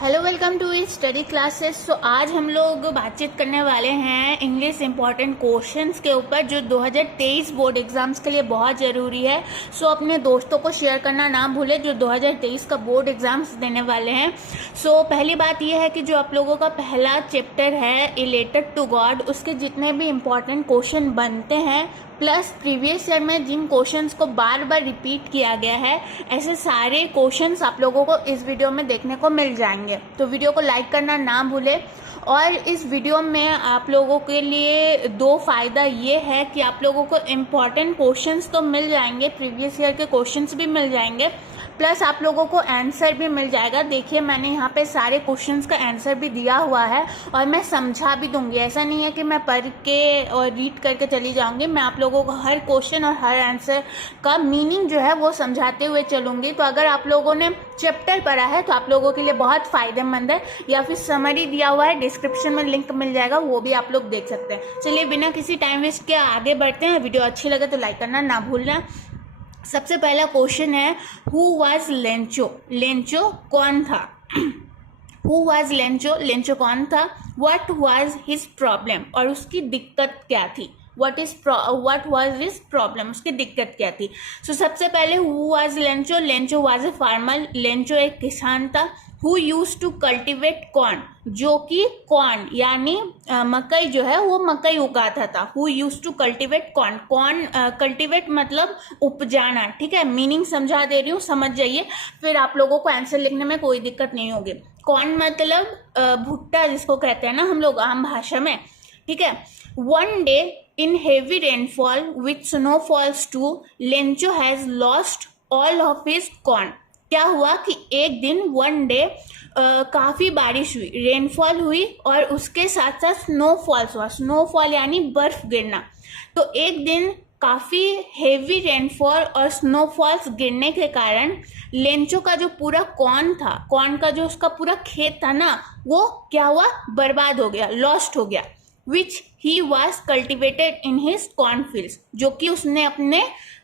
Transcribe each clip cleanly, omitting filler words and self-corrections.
Hello, welcome to इस study classes. सो आज हम लोग बातचीत करने वाले हैं इंग्लिश इंपॉर्टेंट क्वेश्चंस के ऊपर जो 2023 बोर्ड एग्जाम्स के लिए बहुत ज़रूरी है। सो अपने दोस्तों को शेयर करना ना भूलें जो 2023 का बोर्ड एग्जाम्स देने वाले हैं। सो पहली बात यह है कि जो आप लोगों का पहला चैप्टर है ए लेटर टू गॉड, उसके जितने भी इम्पॉर्टेंट क्वेश्चन बनते हैं प्लस प्रीवियस ईयर में जिन क्वेश्चंस को बार बार रिपीट किया गया है, ऐसे सारे क्वेश्चंस आप लोगों को इस वीडियो में देखने को मिल जाएंगे। तो वीडियो को लाइक करना ना भूलें। और इस वीडियो में आप लोगों के लिए दो फायदा ये है कि आप लोगों को इम्पॉर्टेंट क्वेश्चंस तो मिल जाएंगे, प्रीवियस ईयर के क्वेश्चंस भी मिल जाएंगे, प्लस आप लोगों को आंसर भी मिल जाएगा। देखिए, मैंने यहाँ पे सारे क्वेश्चंस का आंसर भी दिया हुआ है और मैं समझा भी दूंगी। ऐसा नहीं है कि मैं पढ़ के और रीड करके चली जाऊंगी, मैं आप लोगों को हर क्वेश्चन और हर आंसर का मीनिंग जो है वो समझाते हुए चलूंगी। तो अगर आप लोगों ने चैप्टर पढ़ा है तो आप लोगों के लिए बहुत फायदेमंद है, या फिर समरी दिया हुआ है, डिस्क्रिप्शन में लिंक मिल जाएगा, वो भी आप लोग देख सकते हैं। चलिए बिना किसी टाइम वेस्ट के आगे बढ़ते हैं। वीडियो अच्छी लगे तो लाइक करना ना भूलना। सबसे पहला क्वेश्चन है, हु वाज लेंचो? लेंचो कौन था? Who was Lencho? लेंचो कौन था? What was his problem? और उसकी दिक्कत क्या थी? What was his problem? उसकी दिक्कत क्या थी? सबसे पहले who was Lencho? Lencho was a farmer. Lencho एक किसान था। Who used to cultivate corn? जो कि कॉर्न यानी मकई जो है वो मकई उगाता था। Who used to cultivate corn? Corn cultivate मतलब उपजाना। ठीक है, मीनिंग समझा दे रही हूँ, समझ जाइए, फिर आप लोगों को आंसर लिखने में कोई दिक्कत नहीं होगी। कॉर्न मतलब भुट्टा जिसको कहते हैं ना हम लोग आम भाषा में। ठीक है। One day in heavy rainfall with snowfalls too, Lencho has lost all of his corn. क्या हुआ कि एक दिन वन डे काफी बारिश हुई, रेनफॉल हुई और उसके साथ साथ स्नोफॉल्स हुआ। स्नोफॉल यानी बर्फ गिरना। तो एक दिन काफी हेवी रेनफॉल और स्नोफॉल्स गिरने के कारण लेंचो का जो पूरा कॉर्न था, कॉर्न का जो उसका पूरा खेत था ना, वो क्या हुआ? बर्बाद हो गया, लॉस्ट हो गया। Which he was cultivated in his cornfields, जो कि उसने अपने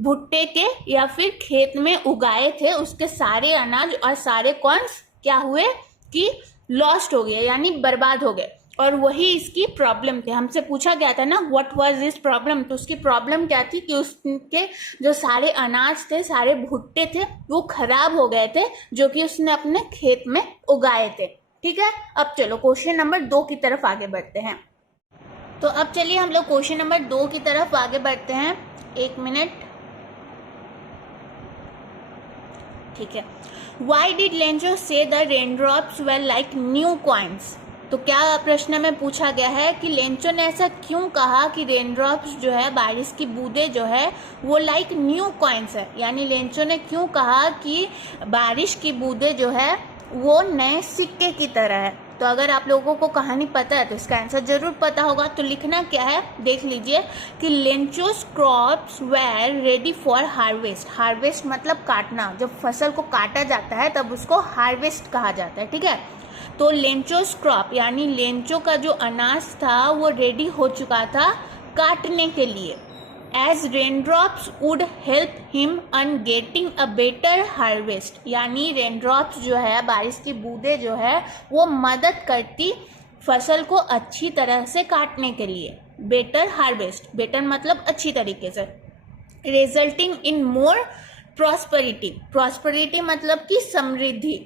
भुट्टे के या फिर खेत में उगाए थे, उसके सारे अनाज और सारे कॉर्न्स क्या हुए कि लॉस्ट हो गए यानी बर्बाद हो गए। और वही इसकी प्रॉब्लम थी। हमसे पूछा गया था ना व्हाट वाज दिस प्रॉब्लम, तो उसकी प्रॉब्लम क्या थी कि उसके जो सारे अनाज थे, सारे भुट्टे थे, वो खराब हो गए थे जो कि उसने अपने खेत में उगाए थे। ठीक है, अब चलो क्वेश्चन नंबर 2 की तरफ आगे बढ़ते हैं। तो अब चलिए हम लोग क्वेश्चन नंबर 2 की तरफ आगे बढ़ते हैं। 1 मिनट। ठीक है। वाई डिड लेंचो से the raindrops were like new coins? तो क्या प्रश्न में पूछा गया है कि लेंचो ने ऐसा क्यों कहा कि रेनड्रॉप्स जो है, बारिश की बूंदें जो है वो लाइक न्यू कॉइन्स है। यानी लेंचो ने क्यों कहा कि बारिश की बूंदें जो है वो नए सिक्के की तरह है। तो अगर आप लोगों को कहानी पता है तो इसका आंसर जरूर पता होगा। तो लिखना क्या है देख लीजिए कि Lencho's crops were ready for harvest. Harvest मतलब काटना, जब फसल को काटा जाता है तब उसको हार्वेस्ट कहा जाता है। ठीक है, तो लेंचोस क्रॉप यानी लेंचो का जो अनाज था वो रेडी हो चुका था काटने के लिए। As raindrops would help him on getting a better harvest, यानी रेनड्रॉप्स जो है, बारिश की बूंदें जो है, वो मदद करती फसल को अच्छी तरह से काटने के लिए। बेटर हार्वेस्ट, बेटर मतलब अच्छी तरीके से। Resulting in more prosperity, prosperity मतलब कि समृद्धि।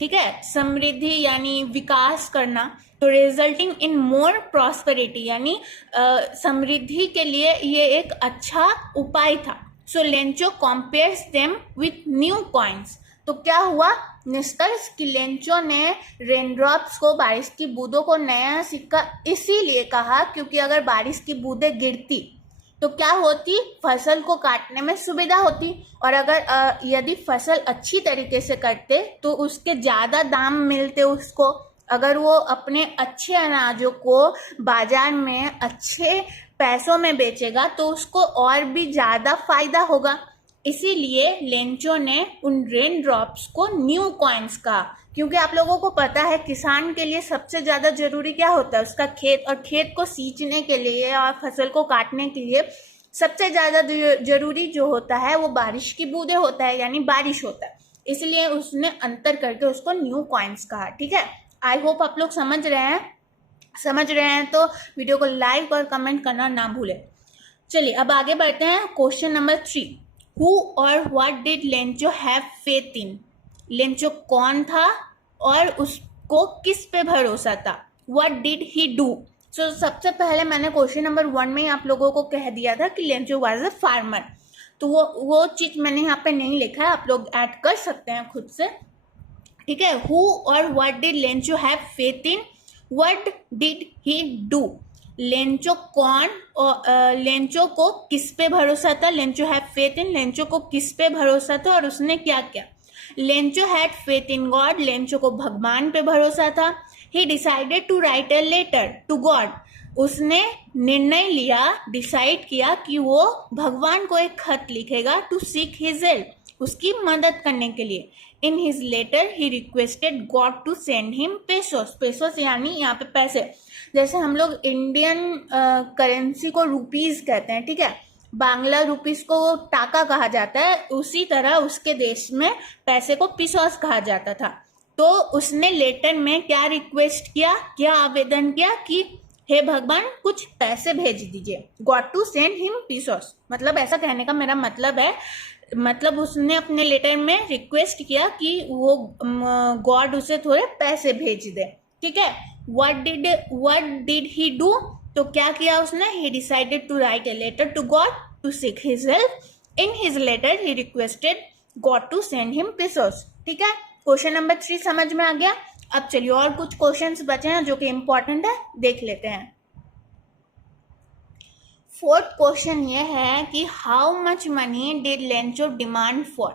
ठीक है, समृद्धि यानी विकास करना। तो रिजल्टिंग इन मोर प्रॉस्पेरिटी यानी समृद्धि के लिए ये एक अच्छा उपाय था। So Lencho compares them with new coins. तो क्या हुआ निष्कर्ष कि लेंचो ने रेनड्रॉप्स को, बारिश की बूंदों को नया सिक्का इसीलिए कहा क्योंकि अगर बारिश की बूंदें गिरती तो क्या होती? फसल को काटने में सुविधा होती, और अगर यदि फसल अच्छी तरीके से कटते तो उसके ज़्यादा दाम मिलते उसको। अगर वो अपने अच्छे अनाजों को बाजार में अच्छे पैसों में बेचेगा तो उसको और भी ज़्यादा फायदा होगा। इसीलिए लेंचो ने उन रेन ड्रॉप्स को न्यू कॉइन्स कहा, क्योंकि आप लोगों को पता है किसान के लिए सबसे ज़्यादा जरूरी क्या होता है? उसका खेत, और खेत को सींचने के लिए और फसल को काटने के लिए सबसे ज़्यादा जरूरी जो होता है वो बारिश की बूंदें होता है, यानी बारिश होता है। इसलिए उसने अंतर करके उसको न्यू कॉइन्स कहा। ठीक है, आई होप आप लोग समझ रहे हैं तो वीडियो को लाइक और कमेंट करना ना भूलें। चलिए अब आगे बढ़ते हैं। क्वेश्चन नंबर 3, हु और what did Lencho have faith in? Lencho कौन था और उसको किस पे भरोसा था? What did he do? So सबसे पहले मैंने क्वेश्चन नंबर 1 में आप लोगों को कह दिया था कि लेंचो वाज अ फार्मर, तो वो चीज मैंने यहाँ पे नहीं लिखा है, आप लोग ऐड कर सकते हैं खुद से। ठीक है, हु और what did Lencho have faith in, what did he do? Lencho कौन और लेंचो को किस पे भरोसा था? Lencho have faith in, Lencho को किस पे भरोसा था और उसने क्या किया? Lencho had faith in God, Lencho को भगवान पे भरोसा था। He decided to write a letter to God, उसने निर्णय लिया, डिसाइड किया कि वो भगवान को एक खत लिखेगा टू सीक हिज हेल्प, उसकी मदद करने के लिए। In his letter he requested God to send him pesos, pesos यानी यहाँ पे पैसे, जैसे हम लोग इंडियन करेंसी को रुपीज कहते हैं, ठीक है, बांग्ला रुपीस को टाका कहा जाता है, उसी तरह उसके देश में पैसे को पिसोस कहा जाता था। तो उसने लेटर में क्या रिक्वेस्ट किया, क्या आवेदन किया कि हे भगवान कुछ पैसे भेज दीजिए, गॉड टू सेंड हिम पिसोस। मतलब ऐसा कहने का मेरा मतलब है, मतलब उसने अपने लेटर में रिक्वेस्ट किया कि वो गॉड उसे थोड़े पैसे भेज दे। ठीक है, व्हाट डिड ही डू? तो क्या किया उसने? He decided to write a letter to God to seek his help. In his letter he requested God to send him pesos. ठीक है, क्वेश्चन नंबर 3 समझ में आ गया। अब चलिए और कुछ क्वेश्चंस बचे हैं जो कि इंपॉर्टेंट है, देख लेते हैं। 4th क्वेश्चन ये है कि how much money did Lencho demand for?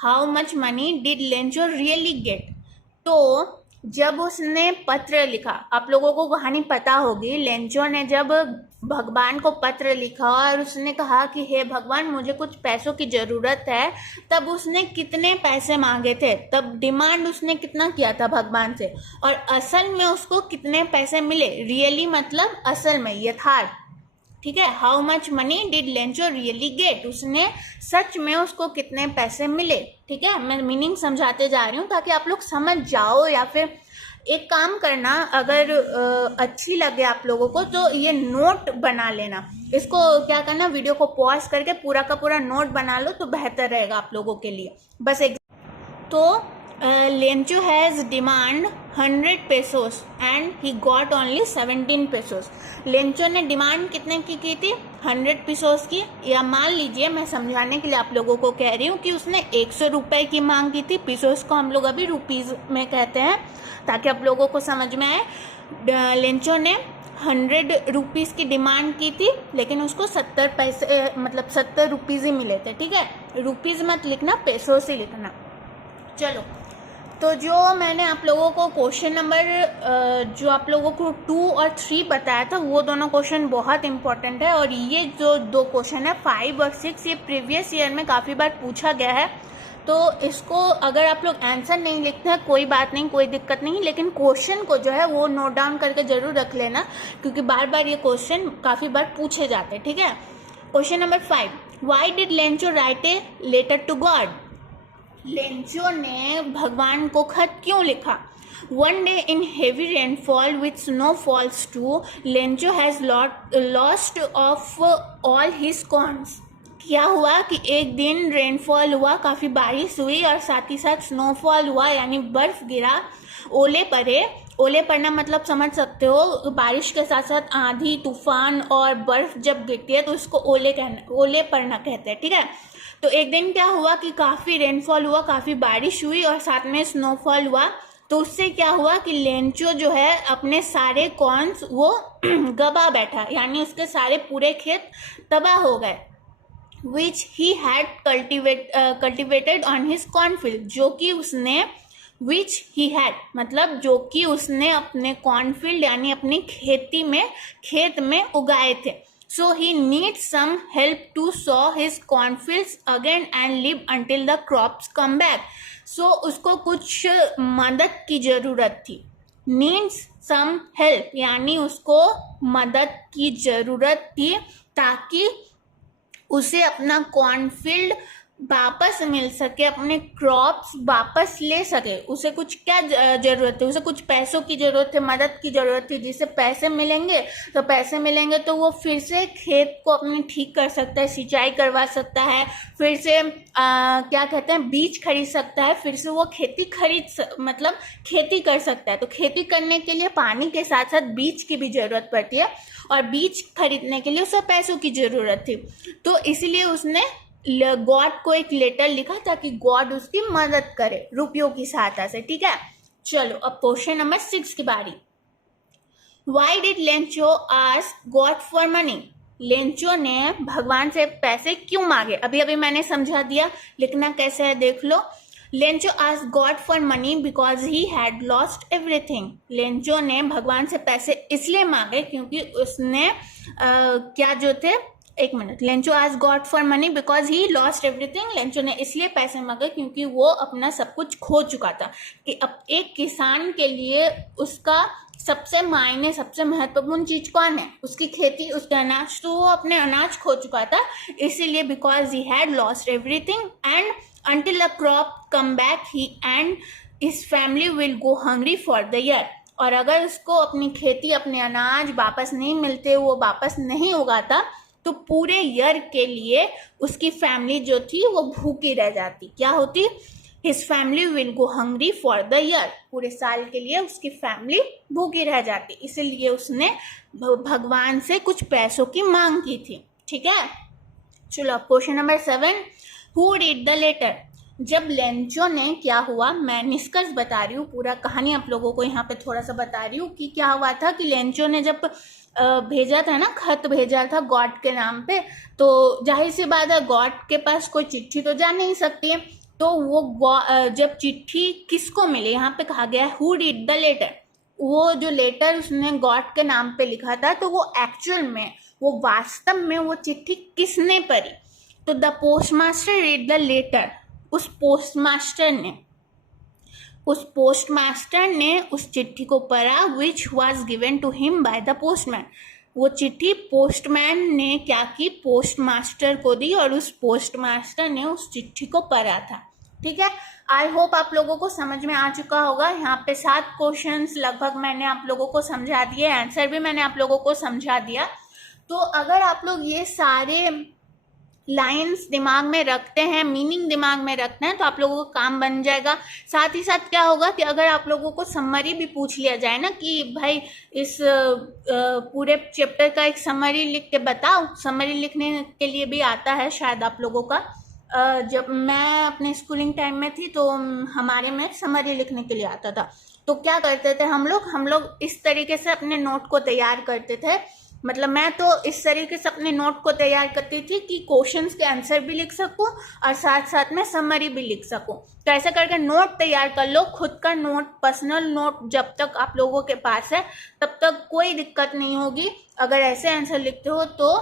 How much money did Lencho really get? तो जब उसने पत्र लिखा, आप लोगों को कहानी पता होगी, लेंचो ने जब भगवान को पत्र लिखा और उसने कहा कि हे भगवान मुझे कुछ पैसों की ज़रूरत है, तब उसने कितने पैसे मांगे थे, तब डिमांड उसने कितना किया था भगवान से, और असल में उसको कितने पैसे मिले? रियली मतलब असल में, यथार्थ। ठीक है, how much money did Lencho really get? उसने सच में उसको कितने पैसे मिले। ठीक है, मैं मीनिंग समझाते जा रही हूँ ताकि आप लोग समझ जाओ, या फिर एक काम करना, अगर अच्छी लगे आप लोगों को तो ये नोट बना लेना, इसको क्या करना, वीडियो को पॉज करके पूरा का पूरा नोट बना लो तो बेहतर रहेगा आप लोगों के लिए। बस एक तो Lencho has demand 100 pesos and he got only 17 pesos. Lencho ने डिमांड कितने की थी? 100 पेसोस की, या मान लीजिए मैं समझाने के लिए आप लोगों को कह रही हूँ कि उसने 100 रुपए की मांग की थी। पेसोस को हम लोग अभी रुपीज में कहते हैं ताकि आप लोगों को समझ में आए। लेंचो ने 100 रुपीज़ की डिमांड की थी, लेकिन उसको 70 पैसे मतलब 70 रुपीज़ ही मिले थे। ठीक है, रुपीज़ मत लिखना, पेसोस ही लिखना। चलो, तो जो मैंने आप लोगों को क्वेश्चन नंबर जो आप लोगों को 2 और 3 बताया था, वो दोनों क्वेश्चन बहुत इंपॉर्टेंट है। और ये जो 2 क्वेश्चन है 5 और 6, ये प्रीवियस ईयर में काफ़ी बार पूछा गया है। तो इसको अगर आप लोग आंसर नहीं लिखते हैं कोई बात नहीं, कोई दिक्कत नहीं, लेकिन क्वेश्चन को जो है वो नोट डाउन करके जरूर रख लेना, क्योंकि बार बार ये क्वेश्चन काफ़ी बार पूछे जाते हैं। ठीक है, question number 5, why did Lencho write a letter to God? Lencho ने भगवान को खत क्यों लिखा? One day in heavy rainfall with snow falls too, Lencho has lost of all his corns. क्या हुआ कि एक दिन रेनफॉल हुआ, काफ़ी बारिश हुई और साथ ही साथ स्नोफॉल हुआ, यानी बर्फ गिरा, ओले पड़े। ओले पड़ना मतलब समझ सकते हो, बारिश के साथ साथ आंधी तूफान और बर्फ जब गिरती है तो इसको ओले पड़ना कहते हैं। ठीक है, तो एक दिन क्या हुआ कि काफ़ी रेनफॉल हुआ, काफ़ी बारिश हुई और साथ में स्नोफॉल हुआ। तो उससे क्या हुआ कि लेंचो जो है अपने सारे कॉर्न्स वो गबा बैठा, यानी उसके सारे पूरे खेत तबाह हो गए। Which he had cultivated on his cornfield, जो कि उसने विच ही हैड मतलब जो कि उसने अपने कॉर्नफील्ड यानी अपनी खेत में उगाए थे। So he needs some help to sow his cornfields again and live until the crops come back. So उसको कुछ मदद की जरूरत थी। नीड्स सम हेल्प यानी उसको मदद की जरूरत थी ताकि उसे अपना कॉर्नफील्ड वापस मिल सके, अपने क्रॉप्स वापस ले सके। उसे कुछ क्या जरूरत है, उसे कुछ पैसों की जरूरत है, मदद की जरूरत थी, जिससे पैसे मिलेंगे तो वो फिर से खेत को अपने ठीक कर सकता है, सिंचाई करवा सकता है, फिर से क्या कहते हैं, बीज खरीद सकता है, फिर से वो मतलब खेती कर सकता है। तो खेती करने के लिए पानी के साथ साथ बीज की भी जरूरत पड़ती है, और बीज खरीदने के लिए उसे पैसों की जरूरत थी। तो इसीलिए उसने गॉड को एक लेटर लिखा ताकि गॉड उसकी मदद करे रुपयों की सहायता से। ठीक है, चलो अब क्वेश्चन नंबर 6 की बारी। Y did Lencho ask God for money? Lencho ने भगवान से पैसे क्यों मांगे? अभी अभी मैंने समझा दिया, लिखना कैसे है देख लो। Lencho ask God for money because he had lost everything. Lencho ने भगवान से पैसे इसलिए मांगे क्योंकि उसने क्या जो थे, एक minute, Lencho ask God for money because he lost everything. Lencho ने इसलिए पैसे मांगे क्योंकि वो अपना सब कुछ खो चुका था। कि अब एक किसान के लिए उसका सबसे महत्वपूर्ण चीज कौन है? उसकी खेती, उसका अनाज। तो वो अपने अनाज खो चुका था, इसीलिए because he had lost everything and until the crop come back he and his family will go hungry for the year। और अगर उसको अपनी खेती, अपने अनाज वापस नहीं मिलते, वो वापस नहीं उगाता, तो पूरे ईयर के लिए उसकी फैमिली जो थी वो भूखी रह जाती। क्या होती? His family will go hungry for the year। पूरे साल के लिए उसकी फैमिली भूखी रह जाती, इसीलिए उसने भगवान से कुछ पैसों की मांग की थी। ठीक है, चलो question number 7। Who read the letter? जब लेंचो ने, क्या हुआ, मैं निष्कर्ष बता रही हूँ, पूरा कहानी आप लोगों को यहाँ पे थोड़ा सा बता रही हूँ कि क्या हुआ था। कि लेंचो ने जब भेजा था ना, खत भेजा था गॉड के नाम पे, तो जाहिर सी बात है गॉड के पास कोई चिट्ठी तो जा नहीं सकती है। तो वो जब चिट्ठी किसको मिली, यहाँ पे कहा गया हु रीड द लेटर। वो जो लेटर उसने गॉड के नाम पे लिखा था, तो वो एक्चुअल में, वो वास्तव में वो चिट्ठी किसने पढ़ी? तो the postmaster read the letter. उस पोस्टमास्टर ने उस चिट्ठी को पढ़ा, which was given to him by the postman. वो चिट्ठी पोस्टमैन ने क्या की, पोस्टमास्टर को दी, और उस पोस्टमास्टर ने उस चिट्ठी को पढ़ा था। ठीक है, आई होप आप लोगों को समझ में आ चुका होगा। यहाँ पे 7 क्वेश्चंस लगभग मैंने आप लोगों को समझा दिए, आंसर भी मैंने आप लोगों को समझा दिया। तो अगर आप लोग ये सारे लाइंस दिमाग में रखते हैं, मीनिंग दिमाग में रखते हैं, तो आप लोगों का काम बन जाएगा। साथ ही साथ क्या होगा कि अगर आप लोगों को समरी भी पूछ लिया जाए ना कि भाई इस पूरे चैप्टर का एक समरी लिख के बताओ, समरी लिखने के लिए भी आता है शायद आप लोगों का। जब मैं अपने स्कूलिंग टाइम में थी तो हमारे में समरी लिखने के लिए आता था। तो क्या करते थे हम लोग इस तरीके से अपने नोट को तैयार करते थे। मतलब मैं तो इस तरीके से अपने नोट को तैयार करती थी कि क्वेश्चंस के आंसर भी लिख सकूं और साथ साथ में समरी भी लिख सकूं। तो ऐसा करके नोट तैयार कर लो, खुद का नोट, पर्सनल नोट जब तक आप लोगों के पास है तब तक कोई दिक्कत नहीं होगी। अगर ऐसे आंसर लिखते हो तो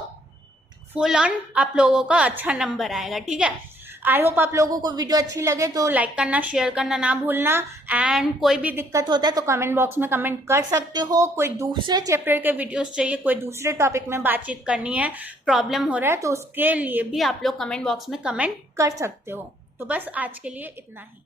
फुल ऑन आप लोगों का अच्छा नंबर आएगा। ठीक है, आई होप आप लोगों को वीडियो अच्छी लगे तो लाइक करना, शेयर करना ना भूलना। एंड कोई भी दिक्कत होता है तो कमेंट बॉक्स में कमेंट कर सकते हो। कोई दूसरे चैप्टर के वीडियोस चाहिए, कोई दूसरे टॉपिक में बातचीत करनी है, प्रॉब्लम हो रहा है, तो उसके लिए भी आप लोग कमेंट बॉक्स में कमेंट कर सकते हो। तो बस आज के लिए इतना ही।